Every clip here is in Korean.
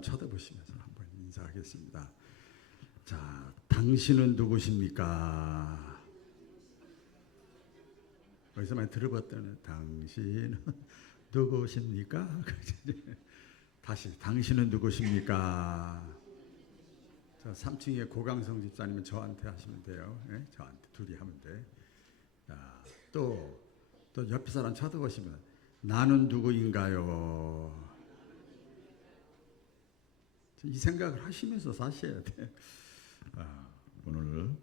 사람 쳐다보시면서 한번 인사하겠습니다. 자, 당신은 누구십니까? 어디서 많이 들어봤다는 당신은 누구십니까? 다시 당신은 누구십니까? 자, 3층에 고강성 집사님은 저한테 하시면 돼요. 네? 저한테 둘이 하면 돼. 자, 또 옆에 사람 쳐다보시면 나는 누구인가요? 이 생각을 하시면서 사셔야 돼. 오늘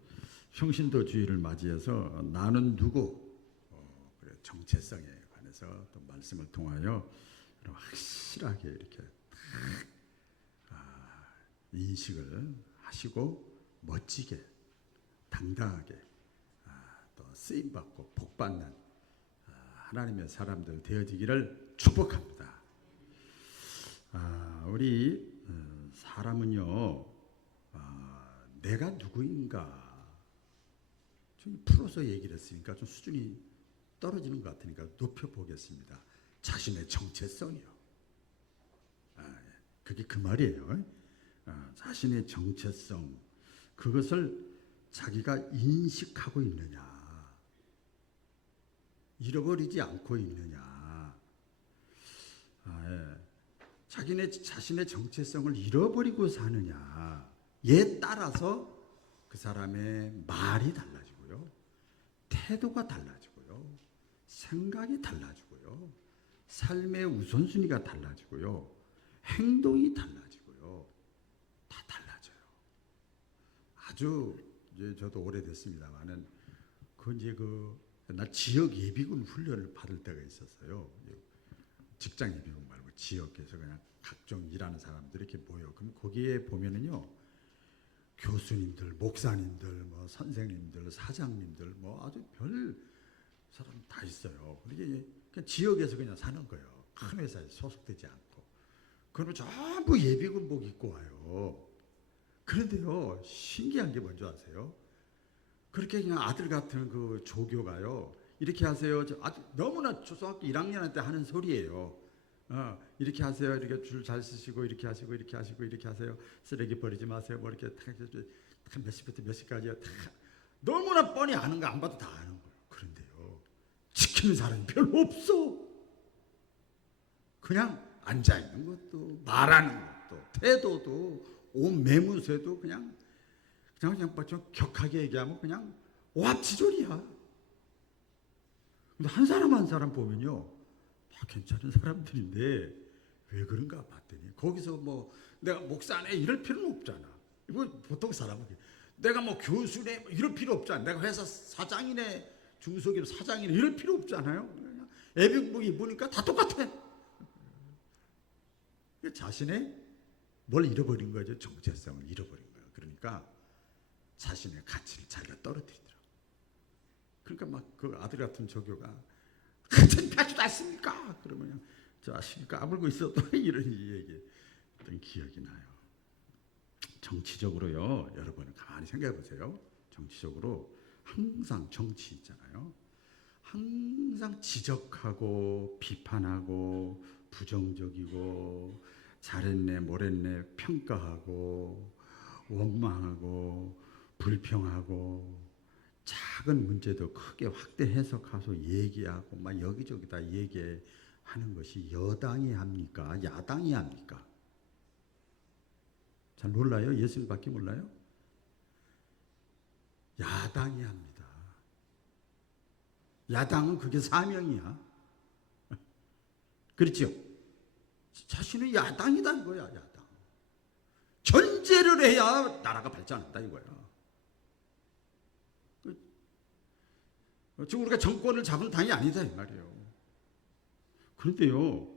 평신도 주일을 맞이해서 나는 누구 정체성에 관해서 또 말씀을 통하여 확실하게 이렇게 인식을 하시고 멋지게 당당하게 또 쓰임 받고 복 받는 하나님의 사람들 되어지기를 축복합니다. 우리 사람은요, 내가 누구인가 좀 풀어서 얘기를 했으니까 좀 수준이 떨어지는 것 같으니까 높여보겠습니다. 자신의 정체성이요. 그게 그 말이에요. 자신의 정체성, 그것을 자기가 인식하고 있느냐, 잃어버리지 않고 있느냐. 자신의 정체성을 잃어버리고 사느냐에 따라서 그 사람의 말이 달라지고요, 태도가 달라지고요, 생각이 달라지고요, 삶의 우선순위가 달라지고요, 행동이 달라지고요, 다 달라져요. 아주 이제 저도 오래됐습니다만은 나 지역 예비군 훈련을 받을 때가 있었어요. 직장 예비군 말고 지역에서 그냥 각종 일하는 사람들이 이렇게 모여. 그럼 거기에 보면은요, 교수님들, 목사님들, 뭐 선생님들, 사장님들, 뭐 아주 별 사람 다 있어요. 그러니까 그냥 지역에서 그냥 사는 거예요. 큰 회사에 소속되지 않고. 그러면 전부 예비군복 입고 와요. 그런데요, 신기한 게 뭔지 아세요? 그렇게 그냥 아들 같은 그 조교가요, 이렇게 하세요. 너무나 초등학교 1학년 때 하는 소리예요. 이렇게 하세요. 이렇게 줄 잘 쓰시고, 이렇게 하시고, 이렇게 하시고, 이렇게 하세요. 쓰레기 버리지 마세요. 뭐 이렇게 몇 시부터 몇 시까지요. 너무나 뻔히 아는 거 안 봐도 다 아는 거예요. 그런데요, 지키는 사람이 별로 없어. 그냥 앉아 있는 것도, 말하는 것도, 태도도, 옷 매무새도 그냥 좀 격하게 얘기하면 그냥 오합지졸이야. 근데 한 사람 한 사람 보면요, 다 괜찮은 사람들인데 왜 그런가 봤더니, 거기서 뭐 내가 목사네 이럴 필요는 없잖아. 이거 보통 사람은 내가 뭐 교수네 이럴 필요 없잖아. 내가 회사 사장이네, 중소기업 사장이네 이럴 필요 없잖아요. 그냥 예비군복 입으니까 다 똑같아. 자신의 뭘 잃어버린 거죠? 정체성을 잃어버린 거예요. 그러니까 자신의 가치를 자기가 떨어뜨리더라고. 그러니까 막 그 아들 같은 조교가 같은 가치도 않습니까? 그러면 저 아시니까 까불고 있어도 이런 얘기했던 기억이 나요. 정치적으로요, 여러분 가만히 생각해 보세요. 정치적으로 항상 정치 있잖아요. 항상 지적하고 비판하고 부정적이고 잘했네 못했네 평가하고 원망하고 불평하고 작은 문제도 크게 확대 해석하고 얘기하고 막 여기저기다 얘기하는 것이 여당이 합니까? 야당이 합니까? 잘 몰라요? 예수님밖에 몰라요? 야당이 합니다. 야당은 그게 사명이야. 그렇죠? 자신은 야당이다 이거야. 야당. 견제를 해야 나라가 발전한다 이거야. 지금 우리가 정권을 잡은 당이 아니다 이 말이에요. 그런데요,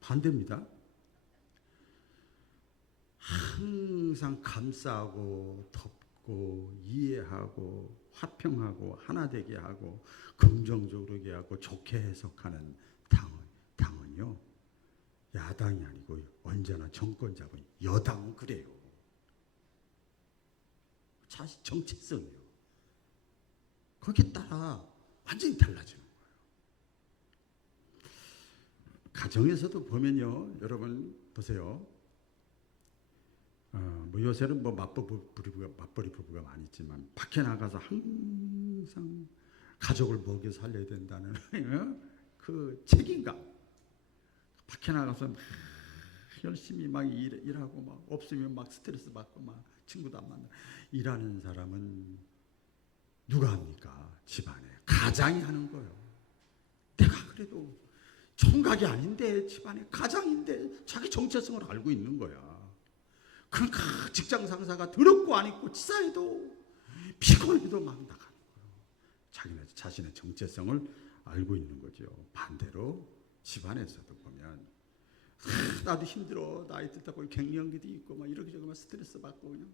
반대입니다. 항상 감싸고 덮고 이해하고 화평하고 하나되게 하고 긍정적으로 얘기하고 좋게 해석하는 당은요, 야당이 아니고 언제나 정권 잡은 여당은 그래요. 자신 정체성이요. 거기에 따라 완전히 달라지는 거예요. 가정에서도 보면요, 여러분 보세요. 뭐 요새는 뭐 맞벌이 부부가 많이 있지만 밖에 나가서 항상 가족을 먹여 살려야 된다는 그 책임감. 밖에 나가서 막 열심히 막 일하고 막 없으면 막 스트레스 받고 막 친구도 안 만나 일하는 사람은 누가 합니까? 집안에 가장이 하는 거예요. 내가 그래도 총각이 아닌데 집안에 가장인데 자기 정체성을 알고 있는 거야. 그러니까 직장 상사가 더럽고 안 입고 치사해도 피곤해도 막 나가는 거예요. 자신의 정체성을 알고 있는 거죠. 반대로 집안에서도 보면 나도 힘들어. 나이 들다고 갱년기도 있고 막 이렇게저렇게 막 스트레스 받고 그냥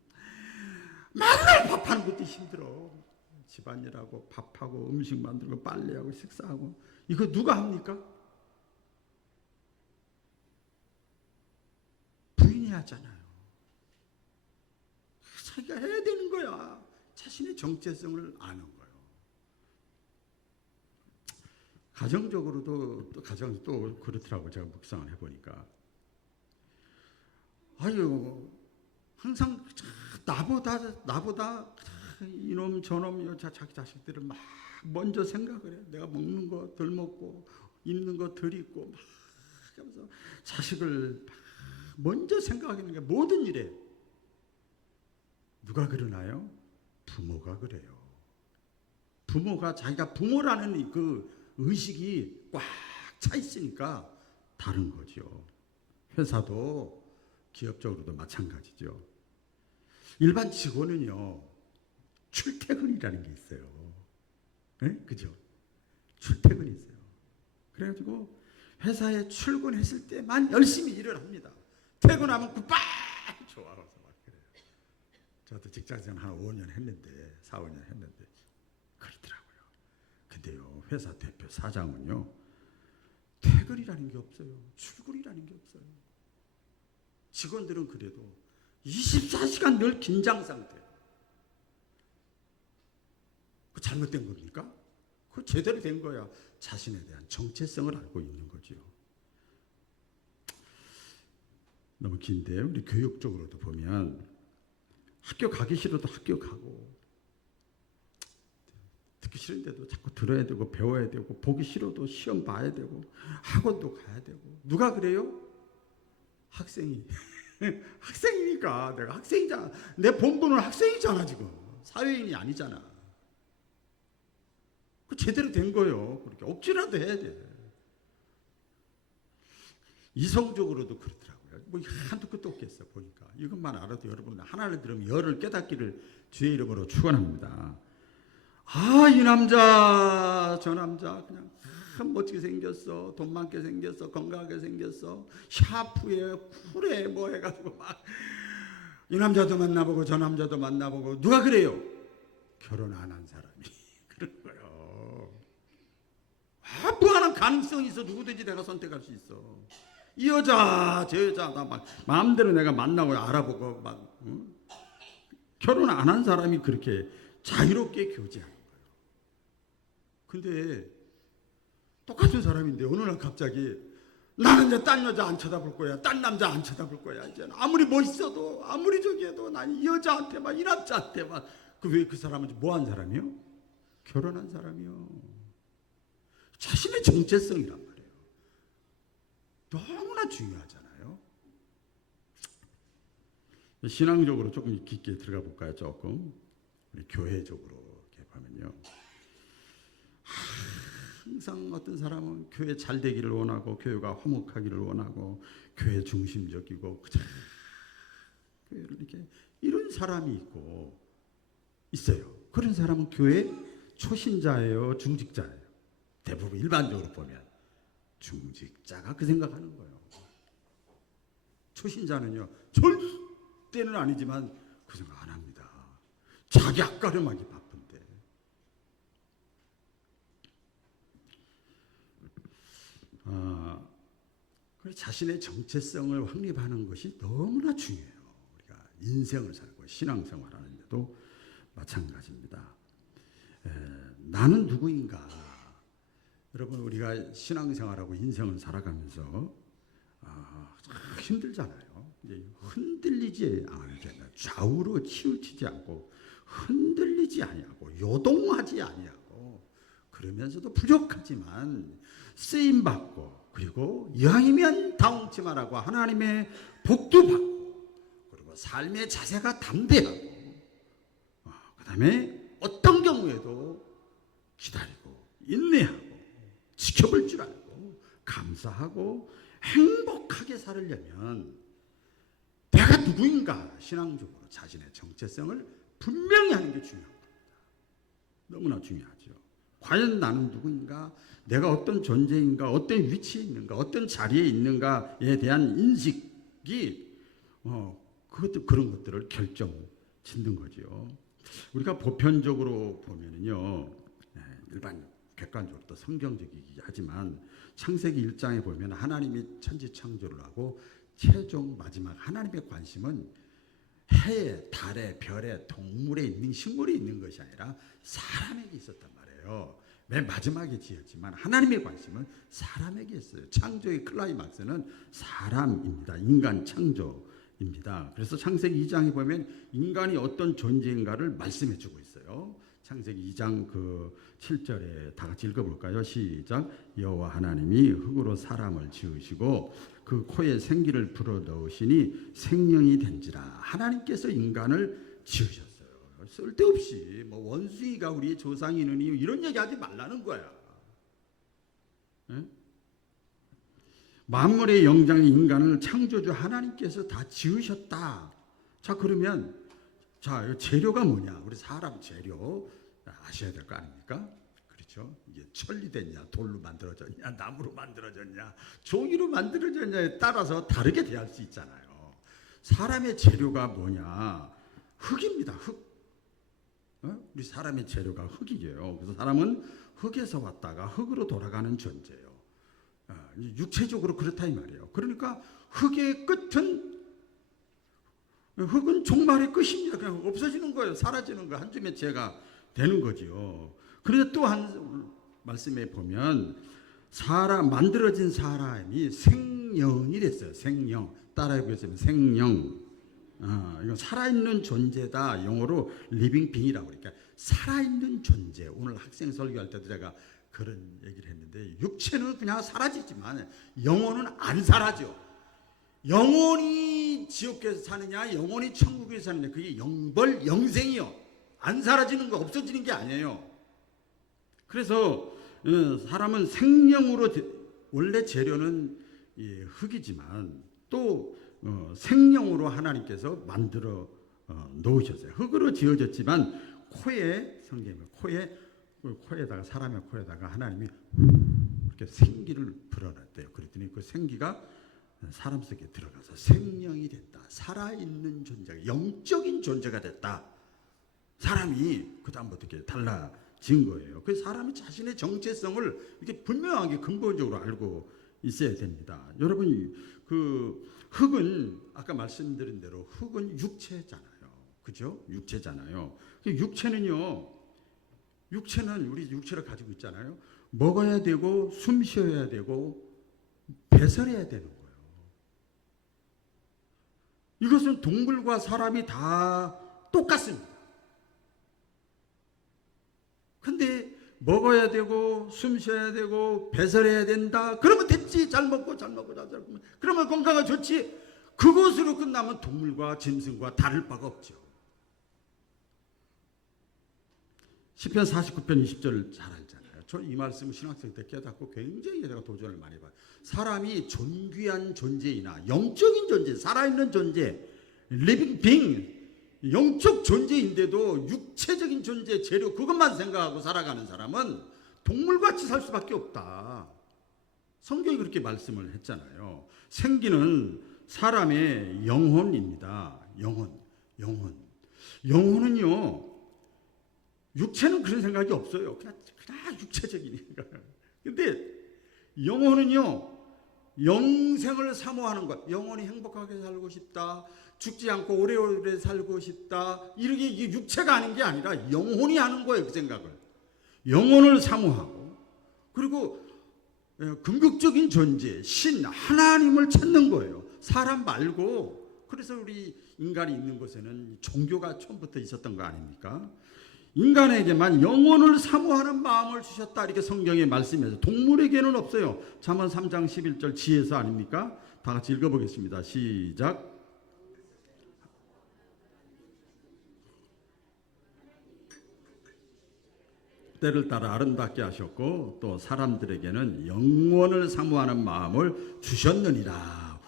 맨날 밥하는 것도 힘들어. 집안일하고 밥하고 음식 만들고 빨래하고 식사하고 이거 누가 합니까? 부인이 하잖아요. 자기가 해야 되는 거야. 자신의 정체성을 아는 거예요. 가정적으로도 가정 또 그렇더라고. 제가 묵상을 해보니까 아유 항상 나보다 이놈 저놈 자기 자식들을 막 먼저 생각을 해. 내가 먹는 거 덜 먹고 입는 거 덜 입고 막 하면서 자식을 막 먼저 생각하는 게 모든 일에 누가 그러나요? 부모가 그래요. 부모가 자기가 부모라는 그 의식이 꽉 차 있으니까 다른 거죠. 회사도 기업적으로도 마찬가지죠. 일반 직원은요 출퇴근이라는 게 있어요. 네? 그죠? 출퇴근이 있어요. 그래가지고 회사에 출근했을 때만 열심히 일을 합니다. 퇴근하면 굿바이 좋아서 막 그래요. 저도 직장생활 한 5년 했는데 4, 5년 했는데 그렇더라고요. 근데요 회사 대표 사장은요 퇴근이라는 게 없어요. 출근이라는 게 없어요. 직원들은 그래도 24시간 늘 긴장 상태. 그 잘못된 겁니까? 그 제대로 된 거야. 자신에 대한 정체성을 알고 있는 거죠. 너무 긴데요. 우리 교육적으로도 보면 학교 가기 싫어도 학교 가고 듣기 싫은데도 자꾸 들어야 되고 배워야 되고 보기 싫어도 시험 봐야 되고 학원도 가야 되고 누가 그래요? 학생이. 학생이니까 내가 학생이잖아. 내 본분은 학생이잖아 지금. 사회인이 아니잖아. 그 제대로 된 거예요. 그렇게 억지라도 해야 돼. 이성적으로도 그렇더라고요. 뭐 한두 끝도 없겠어 보니까. 이것만 알아도 여러분 하나를 들으면 열을 깨닫기를 주의 이름으로 축원합니다. 아, 이 남자 저 남자 그냥 참 멋지게 생겼어. 돈 많게 생겼어. 건강하게 생겼어. 샤프해 쿨해 뭐 해가지고 막 이 남자도 만나보고 저 남자도 만나보고 누가 그래요? 결혼 안 한 사람이 그런 거예요. 아, 무한한 가능성이 있어. 누구든지 내가 선택할 수 있어. 이 여자 저 여자 나 막 마음대로 내가 만나고 알아보고 막 응? 결혼 안 한 사람이 그렇게 자유롭게 교제하는 거예요. 근데 똑같은 사람인데 어느 날 갑자기 나는 이제 딴 여자 안 쳐다볼 거야. 딴 남자 안 쳐다볼 거야. 이제 아무리 멋있어도 아무리 저기 해도 난 이 여자한테만 이 남자한테만 왜 그 사람은 뭐 한 사람이요? 결혼한 사람이요. 자신의 정체성이란 말이에요. 너무나 중요하잖아요. 신앙적으로 조금 깊게 들어가 볼까요? 조금 우리 교회적으로 이렇게 보면요. 항상 어떤 사람은 교회 잘 되기를 원하고 교회가 화목하기를 원하고 교회 중심적이고 교회를 이렇게 이런 사람이 있어요. 그런 사람은 교회 초신자예요, 중직자예요. 대부분 일반적으로 보면 중직자가 그 생각하는 거예요. 초신자는요 절대는 아니지만 그 생각 안 합니다. 자기 앞가름하기 바쁜데. 자신의 정체성을 확립하는 것이 너무나 중요해요. 우리가 인생을 살고 신앙생활하는 데도 마찬가지입니다. 나는 누구인가? 여러분 우리가 신앙생활하고 인생을 살아가면서 참 힘들잖아요. 이제 흔들리지 않게 좌우로 치우치지 않고 흔들리지 아니하고 요동하지 아니하고 그러면서도 부족하지만 쓰임 받고 그리고 이왕이면 다홍치 말하고 하나님의 복도 받고 그리고 삶의 자세가 담대하고 그다음에 어떤 경우에도 기다리고 인내하고 지켜볼 줄 알고 감사하고 행복하게 살으려면 내가 누구인가 신앙적으로 자신의 정체성을 분명히 하는 게 중요한 겁니다. 너무나 중요하죠. 과연 나는 누구인가? 내가 어떤 존재인가? 어떤 위치에 있는가? 어떤 자리에 있는가에 대한 인식이 그런 것들을 결정 짓는 거죠. 우리가 보편적으로 보면은요, 일반 객관적으로 또 성경적이긴 하지만 창세기 1장에 보면 하나님이 천지 창조를 하고 최종 마지막 하나님의 관심은 해에, 달에, 별에, 동물에 있는 식물이 있는 것이 아니라 사람에게 있었단 말이에요. 맨 마지막에 지었지만 하나님의 관심은 사람에게 있어요. 창조의 클라이막스는 사람입니다. 인간 창조입니다. 그래서 창세기 2장에 보면 인간이 어떤 존재인가를 말씀해 주고 있어요. 창세기 2장 7절에 다 같이 읽어볼까요? 시작. 여호와 하나님이 흙으로 사람을 지으시고 그 코에 생기를 불어넣으시니 생명이 된지라. 하나님께서 인간을 지으셨어요. 쓸데없이 원숭이가 우리의 조상이느니 이런 얘기하지 말라는 거야. 네? 만물의 영장인 인간을 창조주 하나님께서 다 지으셨다. 자, 그러면 재료가 뭐냐? 우리 사람 재료 아셔야 될 거 아닙니까? 그렇죠? 이게 철이 됐냐, 돌로 만들어졌냐, 나무로 만들어졌냐, 종이로 만들어졌냐에 따라서 다르게 대할 수 있잖아요. 사람의 재료가 뭐냐? 흙입니다. 흙. 우리 사람의 재료가 흙이에요. 그래서 사람은 흙에서 왔다가 흙으로 돌아가는 존재예요. 육체적으로 그렇다 이 말이에요. 그러니까 흙의 끝은 흙은 종말의 끝입니다. 그냥 없어지는 거예요. 사라지는 거. 한 줌의 죄가 되는 거죠. 그런데 또 한 말씀에 보면 만들어진 사람이 생명이 됐어요. 생명. 따라해 보겠습니다. 생명. 이건 살아있는 존재다. 영어로 living being이라고 그러니까 살아있는 존재. 오늘 학생 설교할 때도 제가 그런 얘기를 했는데 육체는 그냥 사라지지만 영혼은 안 사라져. 영혼이 지옥에서 사느냐 영혼이 천국에서 사느냐 그게 영벌 영생이요. 안 사라지는 거 없어지는 게 아니에요. 그래서 사람은 생명으로 원래 재료는 흙이지만 또 생명으로 하나님께서 만들어 놓으셨어요. 흙으로 지어졌지만 코에다가 사람의 코에다가 하나님이 이렇게 생기를 불어넣었대요. 그랬더니 그 생기가 사람 속에 들어가서 생명이 됐다. 살아있는 존재가 영적인 존재가 됐다. 사람이 그다음부터 이렇게 달라진 거예요. 그래서 사람이 자신의 정체성을 이렇게 분명하게 근본적으로 알고 있어야 됩니다. 여러분 흙은 아까 말씀드린 대로 흙은 육체잖아요. 그죠? 육체잖아요. 육체는 우리 육체를 가지고 있잖아요. 먹어야 되고 숨 쉬어야 되고 배설해야 되는 거예요. 이것은 동물과 사람이 다 똑같습니다. 근데 먹어야 되고 숨 쉬어야 되고 배설해야 된다. 그러면 됐지. 잘 먹고 잘 먹으면 그러면 건강은 좋지. 그것으로 끝나면 동물과 짐승과 다를 바가 없죠. 시편 49편 20절 잘 알잖아요. 저 이 말씀을 신학생 때 깨닫고 굉장히 내가 도전을 많이 봐요. 사람이 존귀한 존재이나 영적인 존재, 살아있는 존재, living being, 영적 존재인데도 육체적인 존재, 재료 그것만 생각하고 살아가는 사람은 동물같이 살 수밖에 없다. 성경이 그렇게 말씀을 했잖아요. 생기는 사람의 영혼입니다. 영혼은요. 육체는 그런 생각이 없어요. 그냥 육체적이니까. 근데 영혼은요. 영생을 사모하는 것. 영혼이 행복하게 살고 싶다. 죽지 않고 오래오래 살고 싶다. 이게 육체가 하는 게 아니라 영혼이 하는 거예요. 그 생각을. 영혼을 사모하고 그리고 궁극적인 존재, 신, 하나님을 찾는 거예요. 사람 말고 그래서 우리 인간이 있는 곳에는 종교가 처음부터 있었던 거 아닙니까? 인간에게만 영혼을 사모하는 마음을 주셨다, 이렇게 성경에 말씀해서. 동물에게는 없어요. 잠언 3장 11절 지혜서 아닙니까? 다 같이 읽어보겠습니다. 시작. 때를 따라 아름답게 하셨고 또 사람들에게는 영원을 사모하는 마음을 주셨느니라.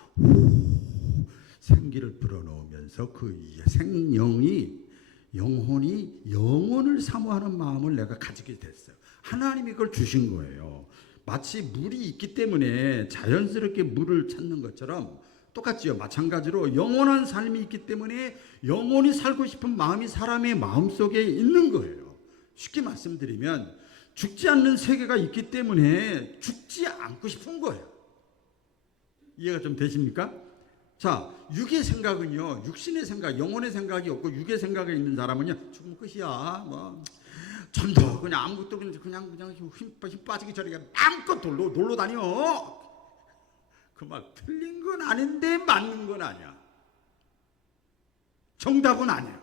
생기를 불어넣으면서 그 영혼이 영원을 사모하는 마음을 내가 가지게 됐어요. 하나님이 그걸 주신 거예요. 마치 물이 있기 때문에 자연스럽게 물을 찾는 것처럼 똑같지요. 마찬가지로 영원한 삶이 있기 때문에 영원히 살고 싶은 마음이 사람의 마음속에 있는 거예요. 쉽게 말씀드리면 죽지 않는 세계가 있기 때문에 죽지 않고 싶은 거예요. 이해가 좀 되십니까? 자, 육의 생각은요, 육신의 생각, 영혼의 생각이 없고 육의 생각이 있는 사람은요, 죽으면 끝이야. 뭐 좀 더 그냥 아무것도 그냥 힘 빠지기 전에 마음껏 놀러 다녀. 그 말 틀린 건 아닌데 맞는 건 아니야. 정답은 아니야.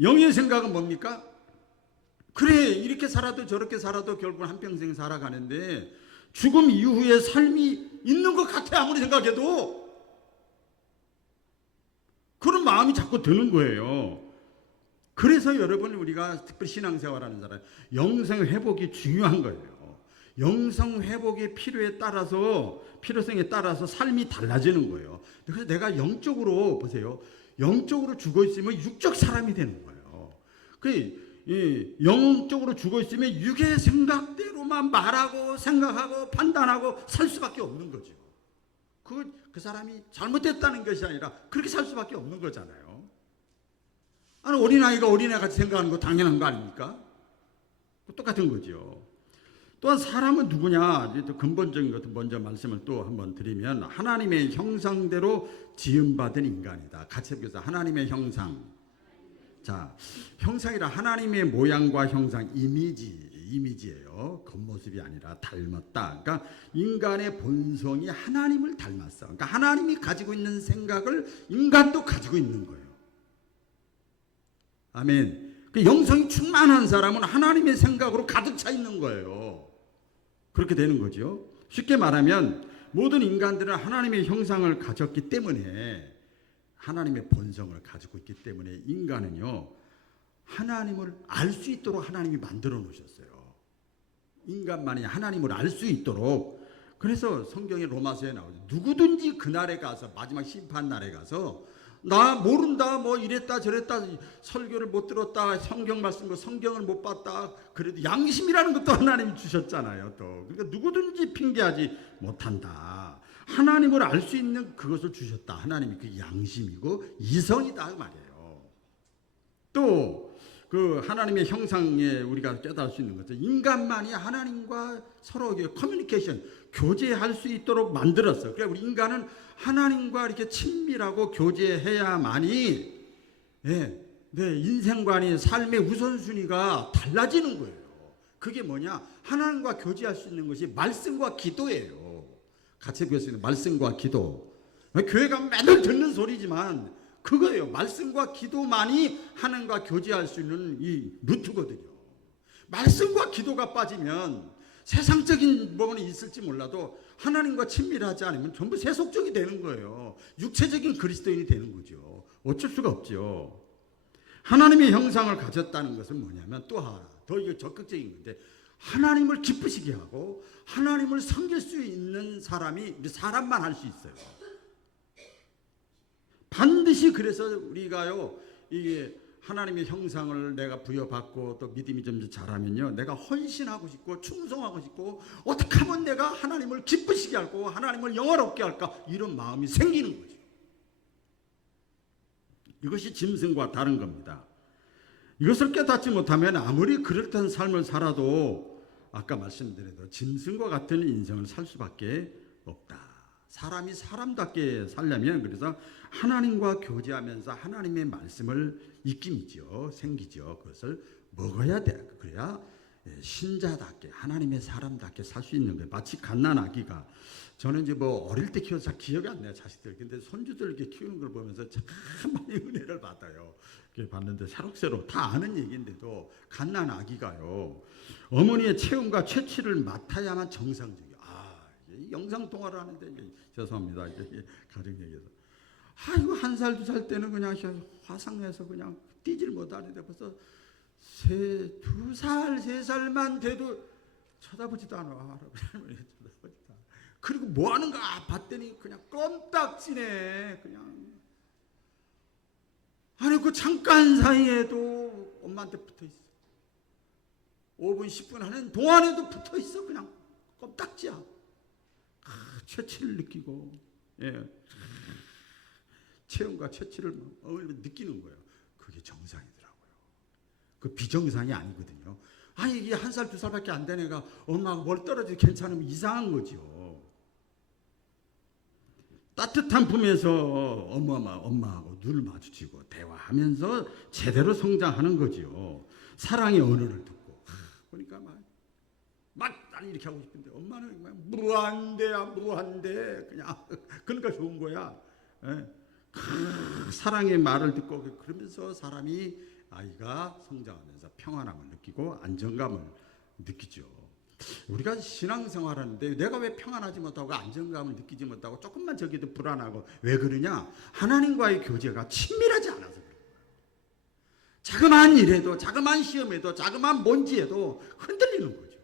영의 생각은 뭡니까? 그래, 이렇게 살아도 저렇게 살아도 결국은 한평생 살아가는데 죽음 이후에 삶이 있는 것 같아, 아무리 생각해도. 그런 마음이 자꾸 드는 거예요. 그래서 여러분, 우리가 특별히 신앙생활하는 사람, 영성 회복이 중요한 거예요. 영성 회복의 필요성에 따라서 삶이 달라지는 거예요. 그래서 내가 영적으로, 보세요, 영적으로 죽어 있으면 육적 사람이 되는 거예요. 영적으로 죽어 있으면 육의 생각대로만 말하고 생각하고 판단하고 살 수밖에 없는 거죠. 그 사람이 잘못됐다는 것이 아니라 그렇게 살 수밖에 없는 거잖아요. 아니, 어린아이가 어린아이같이 생각하는 거 당연한 거 아닙니까? 똑같은 거죠. 또한 사람은 누구냐? 근본적인 것도 먼저 말씀을 또 한번 드리면, 하나님의 형상대로 지음받은 인간이다. 같이 해보겠습니다. 하나님의 형상. 자, 형상이라 하나님의 모양과 형상, 이미지예요. 겉모습이 아니라 닮았다. 그러니까 인간의 본성이 하나님을 닮았어. 그러니까 하나님이 가지고 있는 생각을 인간도 가지고 있는 거예요. 아멘. 그 영성이 충만한 사람은 하나님의 생각으로 가득 차 있는 거예요. 그렇게 되는 거죠. 쉽게 말하면 모든 인간들은 하나님의 형상을 가졌기 때문에, 하나님의 본성을 가지고 있기 때문에 인간은요, 하나님을 알 수 있도록 하나님이 만들어 놓으셨어요. 인간만이 하나님을 알 수 있도록. 그래서 성경의 로마서에 나오죠. 누구든지 그날에 가서, 마지막 심판 날에 가서, 나 모른다, 뭐 이랬다 저랬다, 설교를 못 들었다, 성경 말씀 성경을 못 봤다, 그래도 양심이라는 것도 하나님이 주셨잖아요. 또 그러니까 누구든지 핑계하지 못한다. 하나님을 알 수 있는 그것을 주셨다. 하나님이 그 양심이고 이성이다 말이에요. 또 그 하나님의 형상에 우리가 깨달을 수 있는 것은, 인간만이 하나님과 서로 커뮤니케이션, 교제할 수 있도록 만들었어. 그러니까 우리 인간은 하나님과 이렇게 친밀하고 교제해야만이 내 인생관이, 삶의 우선순위가 달라지는 거예요. 그게 뭐냐? 하나님과 교제할 수 있는 것이 말씀과 기도예요. 같이 보겠습니다. 말씀과 기도. 교회가 맨날 듣는 소리지만 그거예요. 말씀과 기도만이 하나님과 교제할 수 있는 이 루트거든요. 말씀과 기도가 빠지면 세상적인 부분이 있을지 몰라도 하나님과 친밀하지 않으면 전부 세속적이 되는 거예요. 육체적인 그리스도인이 되는 거죠. 어쩔 수가 없죠. 하나님의 형상을 가졌다는 것은 뭐냐면, 또 하나 더 이거 적극적인 건데, 하나님을 기쁘시게 하고 하나님을 섬길 수 있는 사람이 우리 사람만 할 수 있어요. 반드시. 그래서 우리가요, 이게 하나님의 형상을 내가 부여받고 또 믿음이 좀 자라면요, 내가 헌신하고 싶고 충성하고 싶고, 어떻게 하면 내가 하나님을 기쁘시게 하고 하나님을 영화롭게 할까, 이런 마음이 생기는 거죠. 이것이 짐승과 다른 겁니다. 이것을 깨닫지 못하면 아무리 그럴듯한 삶을 살아도, 아까 말씀드린 대로 짐승과 같은 인생을 살 수밖에 없다. 사람이 사람답게 살려면, 그래서 하나님과 교제하면서 하나님의 말씀을 익힘이죠. 생기죠. 그것을 먹어야 돼. 그래야 신자답게 하나님의 사람답게 살 수 있는 거예요. 마치 갓난 아기가, 저는 이제 뭐 어릴 때 키워서 잘 기억이 안 나요, 자식들. 근데 손주들 이렇게 키우는 걸 보면서 참 많이 은혜를 받아요. 이렇게 봤는데 새록새록 다 아는 얘기인데도 갓난 아기가요, 어머니의 체온과 채취를 맡아야만 정상적이에요. 영상 통화를 하는데 죄송합니다, 이게 가정 얘기에서. 이거 1살 2살 때는 그냥 화상해서 그냥 뛰질 못하는데 벌써 2살 3살만 돼도 쳐다보지도 않아. 할머니 쳐다보지도 않아. 그리고 뭐 하는가 봤더니 그냥 껌딱지네. 그냥 아니 그 잠깐 사이에도 엄마한테 붙어 있어. 5분 10분 하는 동안에도 붙어 있어. 그냥 껌딱지야. 채취를 느끼고, 체온과 채취를 느끼는 거예요. 그게 정상이더라고요. 그 비정상이 아니거든요. 이게 1살 2살밖에 안 된 애가 엄마가 뭘 떨어지고 괜찮으면 이상한 거죠. 따뜻한 품에서 엄마하고 눈을 마주치고 대화하면서 제대로 성장하는 거죠. 사랑의 언어를 듣고. 보니까 막 나는 이렇게 하고 싶은데 엄마는 무한대 그냥 그러니까 좋은 거야. 사랑의 말을 듣고 그러면서 아이가 성장하면서 평안함을 느끼고 안정감을 느끼죠. 우리가 신앙생활하는데 내가 왜 평안하지 못하고 안정감을 느끼지 못하고 조금만 저기도 불안하고 왜 그러냐? 하나님과의 교제가 친밀하지 않아서 그래요. 자그마한 일에도, 자그마한 시험에도, 자그마한 먼지에도 흔들리는 거죠.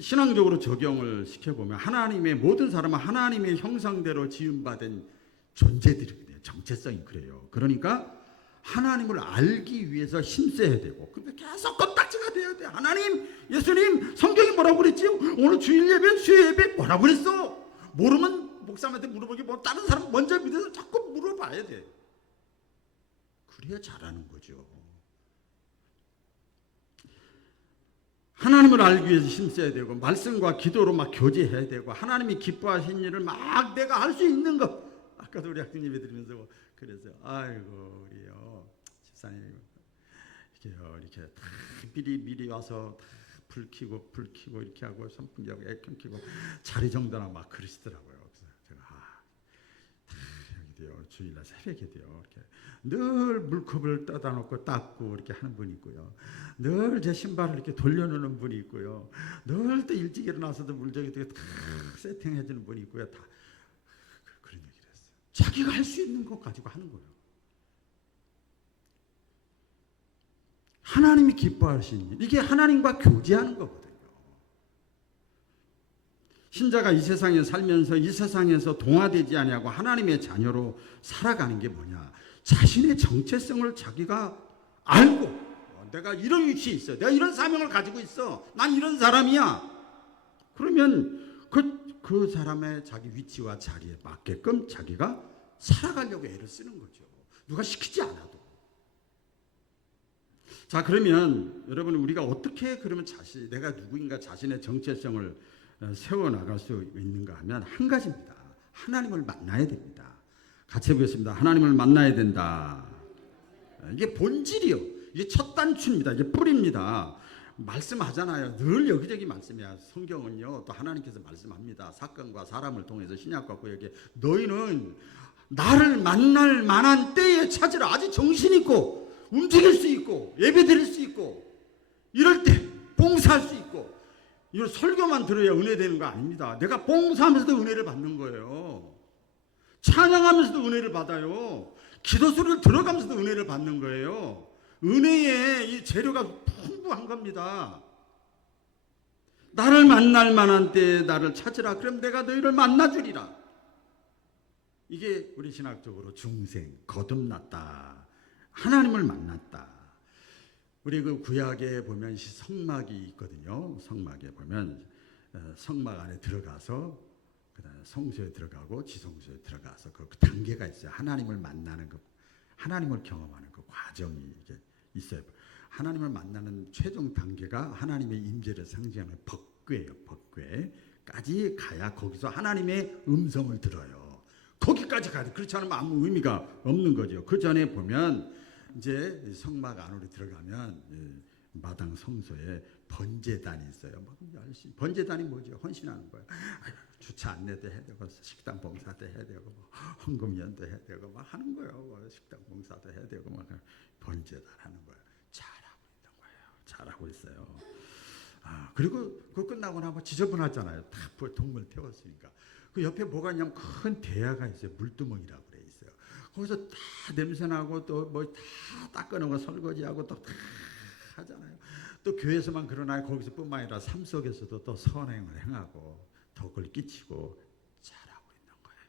신앙적으로 적용을 시켜보면 하나님의 모든 사람은 하나님의 형상대로 지음받은 존재들이거든요. 정체성이 그래요. 그러니까 하나님을 알기 위해서 힘써야 되고, 근데 계속 껌딱지가 돼야 돼. 하나님, 예수님, 성경이 뭐라고 그랬지? 오늘 주일 예배, 수요 예배 뭐라고 그랬어? 모르면 목사님한테 물어보기 뭐 다른 사람 먼저 믿어서 자꾸 물어봐야 돼. 그래야 잘하는 거죠. 하나님을 알기 위해서 힘써야 되고, 말씀과 기도로 막 교제해야 되고, 하나님이 기뻐하신 일을 막 내가 할 수 있는 것. 아까도 우리 학생님이 들으면서 그래서 아이고 우리요 집사님 이렇게 다 미리 와서 다 불 켜고 이렇게 하고 선풍기 하고 에어컨 켜고 자리 정돈하고 막 그러시더라고요. 그래서 제가 여기도요 주일날 새벽에도요 이렇게 늘 물컵을 떠다 놓고 닦고 이렇게 하는 분이 있고요. 늘 제 신발을 이렇게 돌려놓는 분이 있고요. 늘 또 일찍 일어나서도 물저기 다 세팅해 주는 분이 있고요. 다 그런 얘기를 했어요. 자기가 할 수 있는 것 가지고 하는 거예요. 하나님이 기뻐하시는 일, 이게 하나님과 교제하는 거거든요. 신자가 이 세상에 살면서 이 세상에서 동화되지 아니하고 하나님의 자녀로 살아가는 게 뭐냐? 자신의 정체성을 자기가 알고, 내가 이런 위치에 있어, 내가 이런 사명을 가지고 있어, 난 이런 사람이야. 그러면 그 사람의 자기 위치와 자리에 맞게끔 자기가 살아가려고 애를 쓰는 거죠. 누가 시키지 않아도. 자, 그러면 여러분 우리가 어떻게 그러면 내가 누구인가 자신의 정체성을 세워나갈 수 있는가 하면 한 가지입니다. 하나님을 만나야 됩니다. 같이 해보겠습니다. 하나님을 만나야 된다. 이게 본질이요. 이게 첫 단추입니다. 이게 뿌리입니다. 말씀하잖아요. 늘 여기저기 말씀이야. 성경은요 또 하나님께서 말씀합니다. 사건과 사람을 통해서 신약과 구약에 너희는 나를 만날 만한 때에 찾으라. 아주 정신 있고 움직일 수 있고 예배 드릴 수 있고 이럴 때 봉사할 수 있고. 이거 설교만 들어야 은혜 되는 거 아닙니다. 내가 봉사하면서도 은혜를 받는 거예요. 찬양하면서도 은혜를 받아요. 기도 소리를 들어가면서도 은혜를 받는 거예요. 은혜의 이 재료가 풍부한 겁니다. 나를 만날 만한 때에 나를 찾으라. 그럼 내가 너희를 만나주리라. 이게 우리 신학적으로 중생, 거듭났다. 하나님을 만났다. 우리 그 구약에 보면 성막이 있거든요. 성막에 보면 성막 안에 들어가서 그다음에 성소에 들어가고 지성소에 들어가서 그 단계가 있어요. 하나님을 만나는 그 하나님을 경험하는 그 과정이 이게 있어요. 하나님을 만나는 최종 단계가 하나님의 임재를 상징하는 법궤예요. 법궤까지 가야 거기서 하나님의 음성을 들어요. 거기까지 가야 돼. 그렇지 않으면 아무 의미가 없는 거죠. 그 전에 보면 이제 성막 안으로 들어가면 마당 성소에 번제단이 있어요. 막 열심히 번제단이 뭐죠? 헌신하는 거예요. 주차 안내도 해야 되고 식당 봉사도 해야 되고 뭐 헌금연도 해야 되고 막 하는 거예요. 뭐 식당 봉사도 해야 되고 막 번제단 하는 거예요. 잘하고 있는 거예요. 잘하고 있어요. 그리고 그거 끝나고 나면 지저분하잖아요. 다 동물 태웠으니까. 그 옆에 뭐가 있냐면 큰 대야가 있어요. 물두멍이라고 그래 있어요. 거기서 다 냄새나고 또 뭐 다 닦아놓은 거 설거지하고 또 다 하잖아요. 또 교회에서만 그러나요? 거기서뿐만 아니라 삶 속에서도 또 선행을 행하고 덕을 끼치고 잘하고 있는 거예요.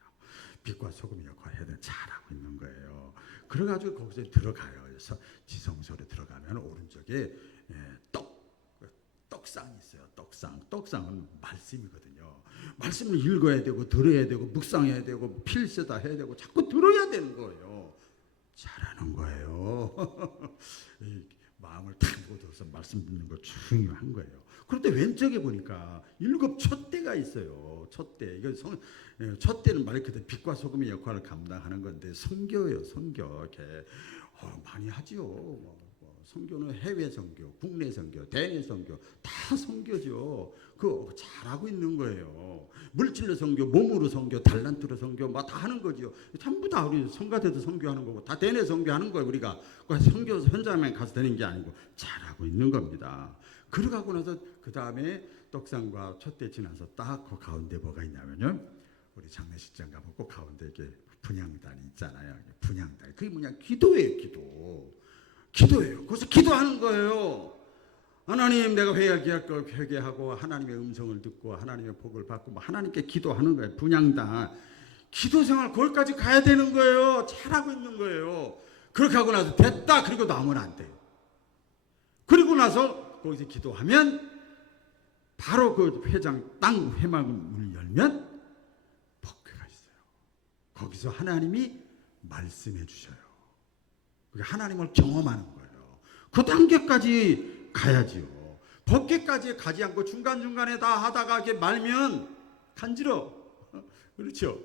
빛과 소금의 역할을 해야 돼. 잘하고 있는 거예요. 그래가지고 거기서 들어가요. 그래서 지성소로 들어가면 오른쪽에 떡상이 있어요. 떡상은 말씀이거든요. 말씀을 읽어야 되고 들어야 되고 묵상해야 되고 필세다 해야 되고 자꾸 들어야 되는 거예요. 잘하는 거예요. 마음을 탁 묻어서 말씀 듣는 거 중요한 거예요. 그런데 왼쪽에 보니까 7 촛대가 있어요. 촛대. 이거 촛대는 말 그대로 빛과 소금의 역할을 감당하는 건데 선교예요. 선교. 이렇게 많이 하지요. 선교는 해외 선교, 국내 선교, 대내 선교 다 선교죠. 그거 잘하고 있는 거예요. 물질로 선교, 몸으로 선교, 달란트로 선교 막 다 하는 거죠. 전부 다 우리 성가대도 선교하는 거고 다 대내 선교하는 거예요. 우리가 선교 현장에 가서 되는 게 아니고 잘하고 있는 겁니다. 그러고 나서 그 다음에 떡상과 촛대 지나서 딱 그 가운데 뭐가 있냐면요. 우리 장례식장 가면 꼭 가운데 이렇게 분향단이 있잖아요. 분향단. 그게 뭐냐? 기도예요. 기도예요. 거기서 기도하는 거예요. 하나님 내가 회개할 걸 회개하고 하나님의 음성을 듣고 하나님의 복을 받고 하나님께 기도하는 거예요. 분향단. 기도 생활 거기까지 가야 되는 거예요. 잘하고 있는 거예요. 그렇게 하고 나서 됐다. 그리고 나오면 안 돼요. 그리고 나서 거기서 기도하면 바로 그 회장 땅 회막문을 열면 법궤가 있어요. 거기서 하나님이 말씀해 주셔요. 하나님을 경험하는 거예요. 그 단계까지 가야지요. 법궤까지 가지 않고 중간중간에 다 하다가 이렇게 말면 간지러. 그렇죠.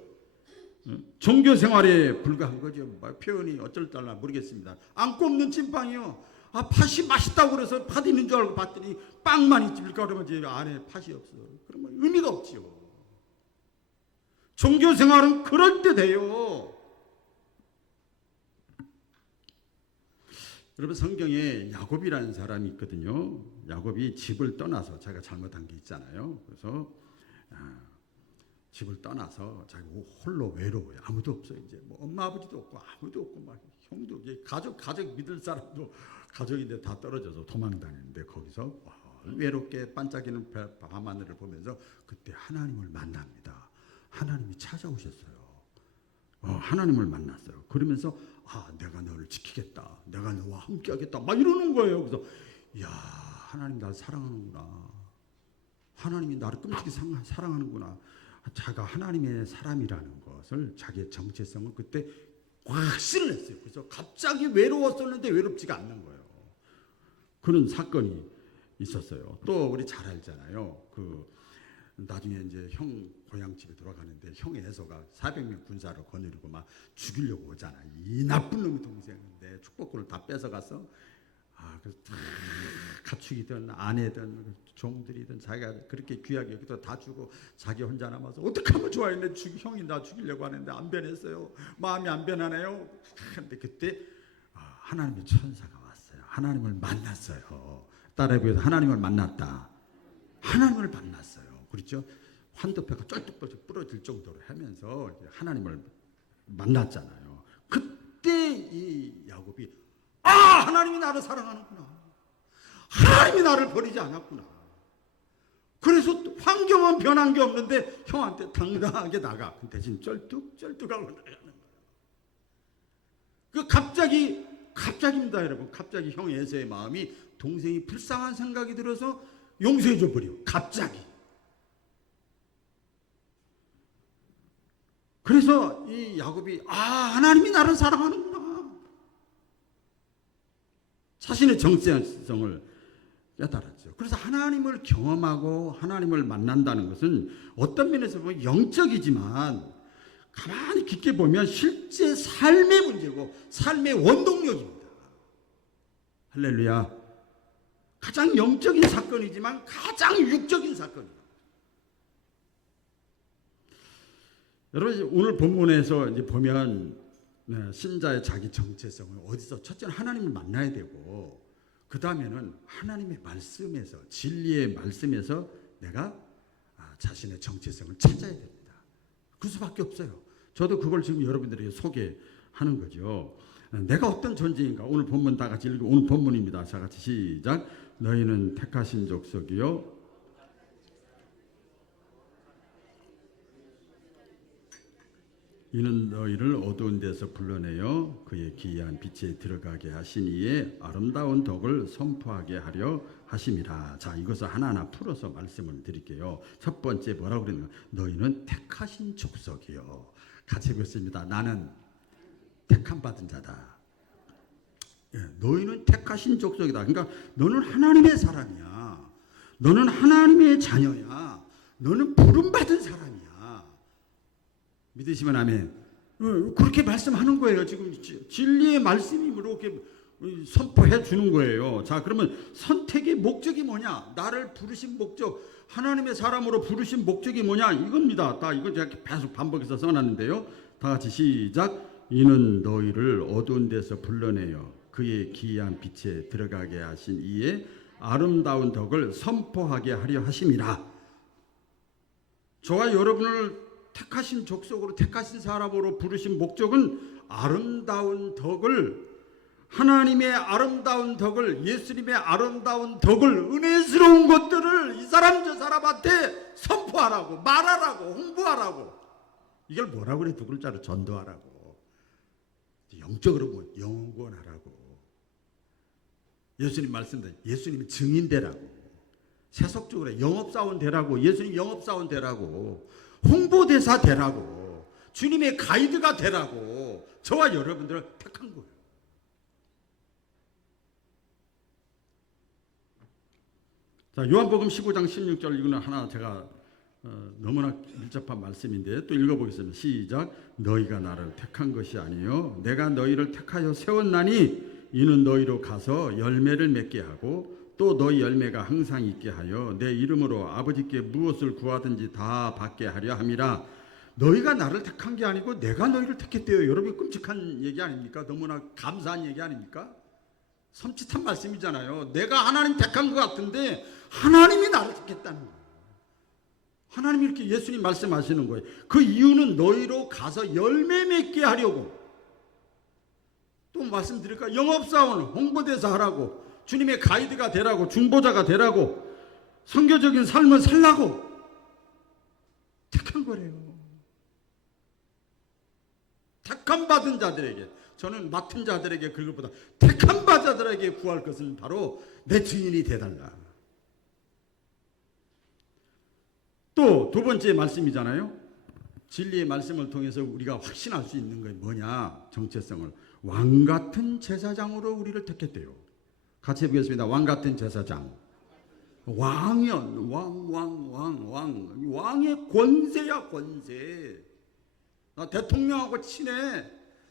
종교 생활에 불과한 거죠. 표현이 어쩔 줄 알나 모르겠습니다. 안 꼽는 찐빵이요. 팥이 맛있다고 그래서 팥 있는 줄 알고 봤더니 빵만 있지 밀가루만 지 안에 팥이 없어. 그러면 의미가 없지요. 종교 생활은 그럴 때 돼요. 여러분 성경에 야곱이라는 사람이 있거든요. 야곱이 집을 떠나서 자기가 잘못한 게 있잖아요. 그래서 집을 떠나서 자기 홀로 외로워요. 아무도 없어요. 이제 뭐 엄마 아버지도 없고 아무도 없고 막 형도 가족 믿을 사람도 가족인데 다 떨어져서 도망다니는데 거기서 외롭게 반짝이는 밤하늘을 보면서 그때 하나님을 만납니다. 하나님이 찾아오셨어요. 하나님을 만났어요. 그러면서 내가 너를 지키겠다. 내가 너와 함께하겠다. 막 이러는 거예요. 그래서 야 하나님 나를 사랑하는구나. 하나님이 나를 끔찍이 사랑하는구나. 자기가 하나님의 사람이라는 것을 자기의 정체성을 그때 확신을 했어요. 그래서 갑자기 외로웠었는데 외롭지가 않는 거예요. 그런 사건이 있었어요. 또 우리 잘 알잖아요. 나중에 이제 형 고향 집에 돌아가는데 형의 애서가 400명 군사로 거느리고 막 죽이려고 오잖아. 이 나쁜 놈의 동생인데 축복권을 다 뺏어가서 그래서 다 가축이든 아내든 종들이든 자기가 그렇게 귀하게 여기도 다 주고 자기 혼자 남아서 어떻게 하면 좋아했는데 형이 나 죽이려고 하는데 안 변했어요. 마음이 안 변하네요. 근데 그때 하나님의 천사가 왔어요. 하나님을 만났어요. 따라해보세요. 하나님을 만났다. 하나님을 만났어요. 그렇죠? 환도뼈가 쫄뚝쫄뚝 부러질 정도로 하면서 하나님을 만났잖아요. 그때 이 야곱이 하나님이 나를 사랑하는구나. 하나님이 나를 버리지 않았구나. 그래서 환경은 변한 게 없는데 형한테 당당하게 나가. 그 대신 쩔뚝쩔뚝하고 나가는 거예요. 갑자기입니다, 여러분. 갑자기 형 에서의 마음이 동생이 불쌍한 생각이 들어서 용서해 줘 버려. 갑자기. 그래서 이 야곱이 하나님이 나를 사랑하는구나. 자신의 정체성을 깨달았죠. 그래서 하나님을 경험하고 하나님을 만난다는 것은 어떤 면에서 보면 영적이지만 가만히 깊게 보면 실제 삶의 문제고 삶의 원동력입니다. 할렐루야. 가장 영적인 사건이지만 가장 육적인 사건이에요. 여러분 오늘 본문에서 이제 보면 신자의 자기 정체성을 어디서 첫째는 하나님을 만나야 되고 그 다음에는 하나님의 말씀에서 진리의 말씀에서 내가 자신의 정체성을 찾아야 됩니다. 그 수밖에 없어요. 저도 그걸 지금 여러분들에게 소개하는 거죠. 내가 어떤 존재인가. 오늘 본문 다 같이 읽고 오늘 본문입니다. 다 같이 시작. 너희는 택하신 족속이요 이는 너희를 어두운 데서 불러내어 그의 기이한 빛에 들어가게 하신 이의 아름다운 덕을 선포하게 하려 하심이라. 자, 이것을 하나하나 풀어서 말씀을 드릴게요. 첫 번째 뭐라고 그랬나? 너희는 택하신 족속이요. 같이 읽겠습니다. 나는 택함 받은 자다. 예, 너희는 택하신 족속이다. 그러니까 너는 하나님의 사람이야. 너는 하나님의 자녀야. 너는 부름 받은 사람이야. 믿으시면 아멘. 그렇게 말씀하는 거예요. 지금 진리의 말씀이므로 이렇게 선포해 주는 거예요. 자, 그러면 선택의 목적이 뭐냐? 나를 부르신 목적, 하나님의 사람으로 부르신 목적이 뭐냐? 이겁니다. 이거 제가 계속 반복해서 써놨는데요. 다 같이 시작. 이는 너희를 어두운 데서 불러내어 그의 기이한 빛에 들어가게 하신 이의 아름다운 덕을 선포하게 하려 하심이라. 저와 여러분을 택하신 족속으로 택하신 사람으로 부르신 목적은 아름다운 덕을, 하나님의 아름다운 덕을, 예수님의 아름다운 덕을, 은혜스러운 것들을 이 사람 저 사람한테 선포하라고, 말하라고, 홍보하라고. 이걸 뭐라고 그래? 두 글자로 전도하라고. 영적으로 뭐 영원하라고. 예수님 말씀대로 예수님이 증인 되라고. 세속적으로 영업사원 되라고. 예수님 영업사원 되라고. 홍보대사 되라고. 주님의 가이드가 되라고. 저와 여러분들을 택한 거예요. 자, 요한복음 15장 16절 이거는 하나 제가 너무나 밀접한 말씀인데 또 읽어보겠습니다. 시작. 너희가 나를 택한 것이 아니요 내가 너희를 택하여 세웠나니 이는 너희로 가서 열매를 맺게 하고 또 너희 열매가 항상 있게 하여 내 이름으로 아버지께 무엇을 구하든지 다 받게 하려 함이라. 너희가 나를 택한 게 아니고 내가 너희를 택했대요. 여러분 끔찍한 얘기 아닙니까? 너무나 감사한 얘기 아닙니까? 섬찟한 말씀이잖아요. 내가 하나님 택한 것 같은데 하나님이 나를 택했다는 거예요. 하나님이 이렇게 예수님 말씀하시는 거예요. 그 이유는 너희로 가서 열매 맺게 하려고. 또 말씀드릴까? 영업사원, 홍보대사 하라고, 주님의 가이드가 되라고, 중보자가 되라고, 선교적인 삶을 살라고 택한 거래요. 택함 받은 자들에게, 저는 맡은 자들에게 그것보다 택함 받은 자들에게 구할 것은 바로 내 주인이 되달라. 또 두 번째 말씀이잖아요. 진리의 말씀을 통해서 우리가 확신할 수 있는 게 뭐냐? 정체성을. 왕같은 제사장으로 우리를 택했대요. 같이 해보겠습니다. 왕같은 제사장. 왕이요. 왕의 권세야, 권세. 나 대통령하고 친해.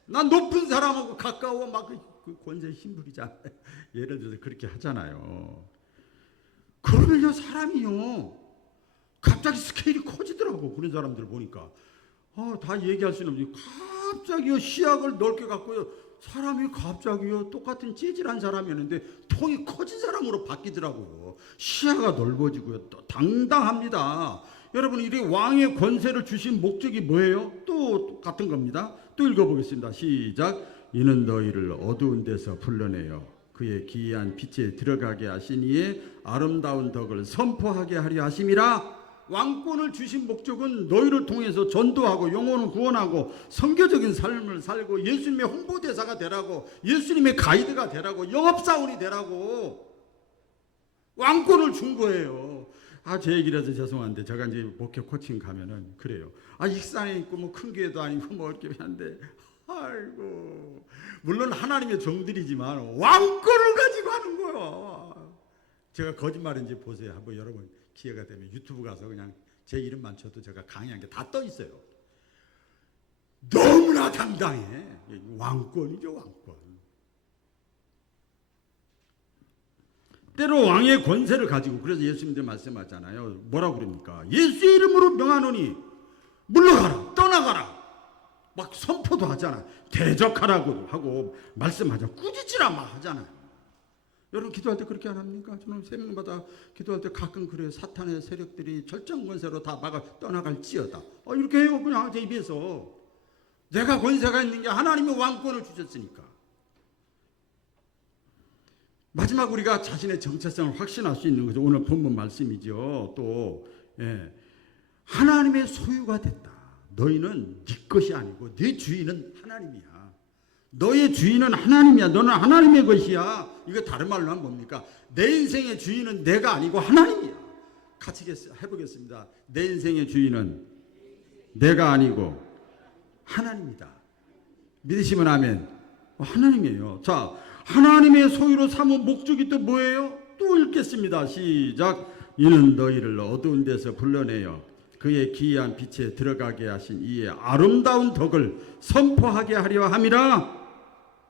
나 높은 사람하고 가까워. 막 그 권세 힘부리자. 예를 들어서 그렇게 하잖아요. 그러면요, 사람이요, 갑자기 스케일이 커지더라고. 그런 사람들 보니까. 다 얘기할 수는 없지. 갑자기요, 시야를 넓게 갖고요, 사람이 갑자기요, 똑같은 찌질한 사람이었는데 통이 커진 사람으로 바뀌더라고요. 시야가 넓어지고요, 또 당당합니다. 여러분, 이 왕의 권세를 주신 목적이 뭐예요? 또 같은 겁니다. 또 읽어보겠습니다. 시작. 이는 너희를 어두운 데서 불러내어 그의 기이한 빛에 들어가게 하신 이의 아름다운 덕을 선포하게 하려 하심이라. 왕권을 주신 목적은 너희를 통해서 전도하고 영혼을 구원하고 선교적인 삶을 살고 예수님의 홍보대사가 되라고, 예수님의 가이드가 되라고, 영업사원이 되라고 왕권을 준 거예요. 제 얘기라서 죄송한데 제가 이제 목회 코칭 가면은 그래요. 익산에 있고 뭐 큰 교회도 아니고 뭐 이렇게 한데, 아이고, 물론 하나님의 종들이지만 왕권을 가지고 하는 거야. 제가 거짓말인지 보세요. 한번 여러분 기회가 되면 유튜브 가서 그냥 제 이름만 쳐도 제가 강의한 게 다 떠 있어요. 너무나 당당해. 왕권이죠, 왕권. 때로 왕의 권세를 가지고, 그래서 예수님도 말씀하잖아요. 뭐라고 그럽니까? 예수의 이름으로 명하노니 물러가라, 떠나가라. 막 선포도 하잖아. 대적하라고 하고 말씀하자. 꾸짖으라 막 하잖아요. 여러분 기도할 때 그렇게 안 합니까? 저는 새벽마다 기도할 때 가끔 그래요. 사탄의 세력들이 절정 권세로 다 막아 떠나갈지어다. 이렇게 해요. 그냥 제 입에서. 내가 권세가 있는 게 하나님이 왕권을 주셨으니까. 마지막 우리가 자신의 정체성을 확신할 수 있는 거죠. 오늘 본문 말씀이죠. 또 하나님의 소유가 됐다. 너희는 네 것이 아니고 네 주인은 하나님이야. 너의 주인은 하나님이야. 너는 하나님의 것이야. 이거 다른 말로 하면 뭡니까? 내 인생의 주인은 내가 아니고 하나님이야. 같이 해보겠습니다. 내 인생의 주인은 내가 아니고 하나님이다. 믿으시면 아멘. 하나님이에요. 자, 하나님의 소유로 삼은 목적이 또 뭐예요? 또 읽겠습니다. 시작. 이는 너희를 어두운 데서 불러내어 그의 기이한 빛에 들어가게 하신 이의 아름다운 덕을 선포하게 하려 함이라.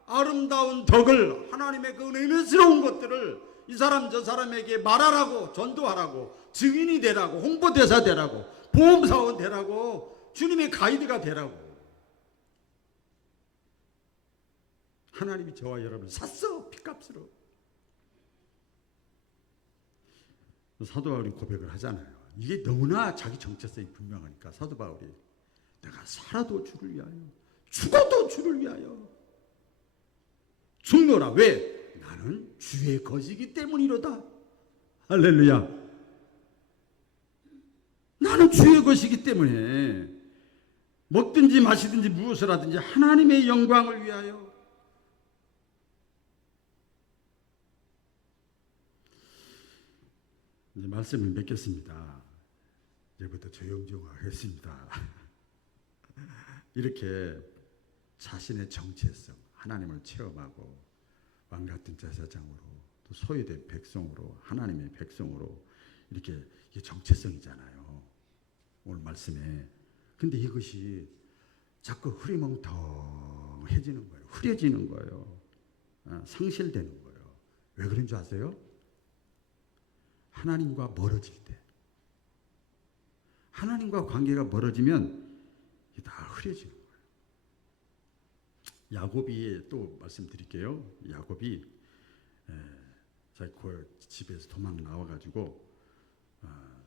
아름다운 덕을, 하나님의 그 은혜스러운 것들을 이 사람 저 사람에게 말하라고, 전도하라고, 증인이 되라고, 홍보대사 되라고, 보험사원 되라고, 주님의 가이드가 되라고. 하나님이 저와 여러분을 샀어, 핏값으로. 사도 바울이 고백을 하잖아요. 이게 너무나 자기 정체성이 분명하니까 사도 바울이 내가 살아도 주를 위하여, 죽어도 주를 위하여 죽노라. 왜? 나는 주의 것이기 때문이로다. 할렐루야. 나는 주의 것이기 때문에 먹든지 마시든지 무엇을 하든지 하나님의 영광을 위하여. 이제 말씀을 맺겠습니다. 이제부터 조용조용하겠습니다. 이렇게 자신의 정체성, 하나님을 체험하고 왕같은 제사장으로, 또 소유된 백성으로, 하나님의 백성으로, 이렇게 이게 정체성이잖아요. 오늘 말씀에. 근데 이것이 자꾸 흐리멍텅해지는 거예요. 흐려지는 거예요. 상실되는 거예요. 왜 그런 줄 아세요? 하나님과 멀어질 때, 하나님과 관계가 멀어지면 이게 다 흐려지는 거예요. 야곱이, 또 말씀드릴게요. 야곱이 자기 집에서 도망 나와가지고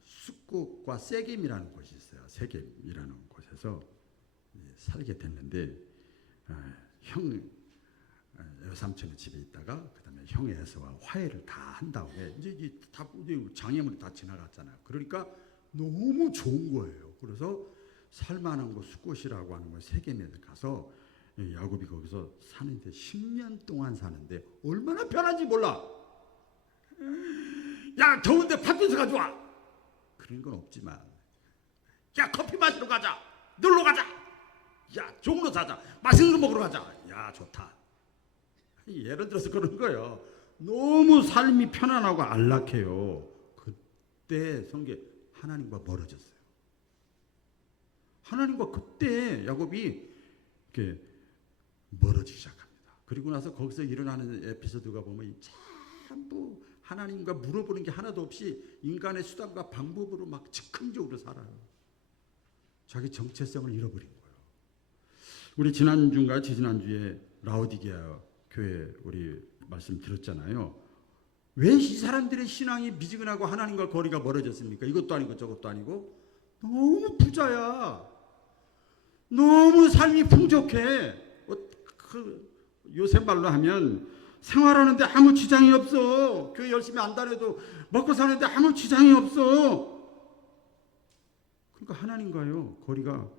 숫국과 세겜이라는 곳이 있어요. 세겜이라는 곳에서 살게 됐는데, 여삼촌의 집에 있다가 그다음에 형의 에서와 화해를 다 한 다음에 이제 다 장애물이 다 지나갔잖아요. 그러니까 너무 좋은 거예요. 그래서 살만한 곳 숫곳이라고 하는 거 세겜에 가서 야곱이 거기서 사는데 10년 동안 사는데 얼마나 편한지 몰라. 야, 더운데 팥빙수 가져와. 그런 건 없지만, 야, 커피 마시러 가자. 놀러 가자. 야, 좋은 거 사자. 맛있는 거 먹으러 가자. 야, 좋다. 예를 들어서 그런 거예요. 너무 삶이 편안하고 안락해요. 그때 성경 하나님과 멀어졌어요. 하나님과 그때 야곱이 이렇게 멀어지기 시작합니다. 그리고 나서 거기서 일어나는 에피소드가 보면 전부 하나님과 물어보는 게 하나도 없이 인간의 수단과 방법으로 막 즉흥적으로 살아요. 자기 정체성을 잃어버린 거예요. 우리 지난주인가 지지난주에 라오디게아 교회 우리 말씀 들었잖아요. 왜 이 사람들의 신앙이 미지근하고 하나님과 거리가 멀어졌습니까? 이것도 아니고 저것도 아니고 너무 부자야. 너무 삶이 풍족해. 요새 말로 하면 생활하는데 아무 지장이 없어. 교회 열심히 안 다녀도 먹고 사는데 아무 지장이 없어. 그러니까 하나님과요 거리가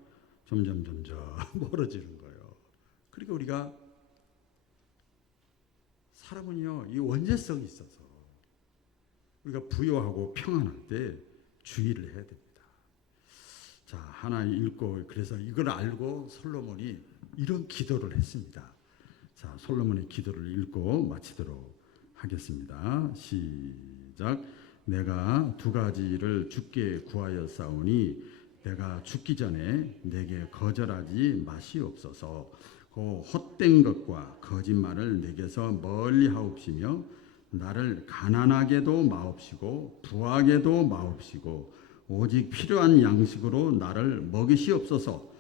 점점 멀어지는 거예요. 그러니까 우리가 사람은요 이 원죄성이 있어서 우리가 부유하고 평안할 때 주의를 해야 됩니다. 자, 하나 읽고, 그래서 이걸 알고 솔로몬이 이런 기도를 했습니다. 자, 솔로몬의 기도를 읽고 마치도록 하겠습니다. 시작. 내가 두 가지를 주께 구하였사오니 내가 죽기 전에 내게 거절하지 마시옵소서. 그 헛된 것과 거짓말을 내게서 멀리 하옵시며 나를 가난하게도 마옵시고 부하게도 마옵시고 오직 필요한 양식으로 나를 먹이시옵소서.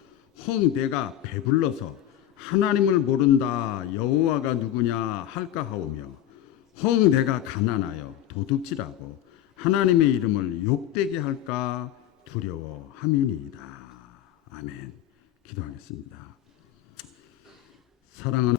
혹 내가 배불러서 하나님을 모른다 여호와가 누구냐 할까 하오며 혹 내가 가난하여 도둑질하고 하나님의 이름을 욕되게 할까 두려워함이니이다. 아멘. 기도하겠습니다. 사랑하는